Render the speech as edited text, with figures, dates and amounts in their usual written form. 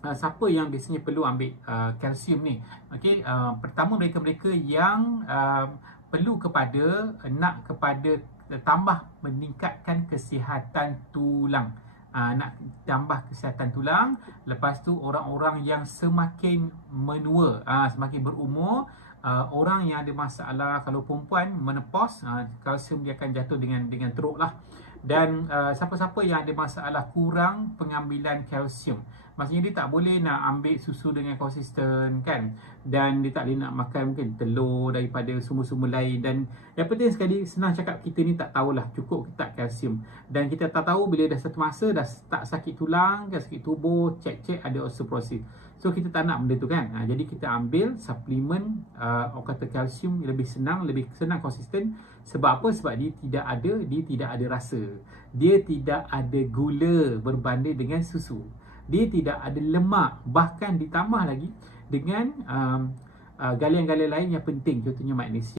siapa yang biasanya perlu ambil kalsium ni? Okey, pertama mereka-mereka yang perlu kepada nak kepada tambah meningkatkan kesihatan tulang. Nak tambah kesihatan tulang. Lepas tu orang-orang yang semakin menua, semakin berumur, orang yang ada masalah, kalau perempuan menopause, kalsium dia akan jatuh dengan teruk lah. Dan siapa-siapa yang ada masalah kurang pengambilan kalsium, maksudnya dia tak boleh nak ambil susu dengan konsisten kan, dan dia tak boleh nak makan mungkin telur daripada sumber-sumber lain. Dan yang penting sekali, senang cakap, kita ni tak tahulah cukup ke tak kalsium, dan kita tak tahu bila dah satu masa dah tak sakit tulang, sakit tubuh, cek ada osteoporosis. So kita tak nak benda tu kan. Jadi kita ambil suplemen orang kata kalsium, lebih senang konsisten. Sebab apa? Sebab dia tidak ada rasa. Dia tidak ada gula berbanding dengan susu. Dia tidak ada lemak, bahkan ditambah lagi dengan galian-galian lain yang penting, contohnya magnesium.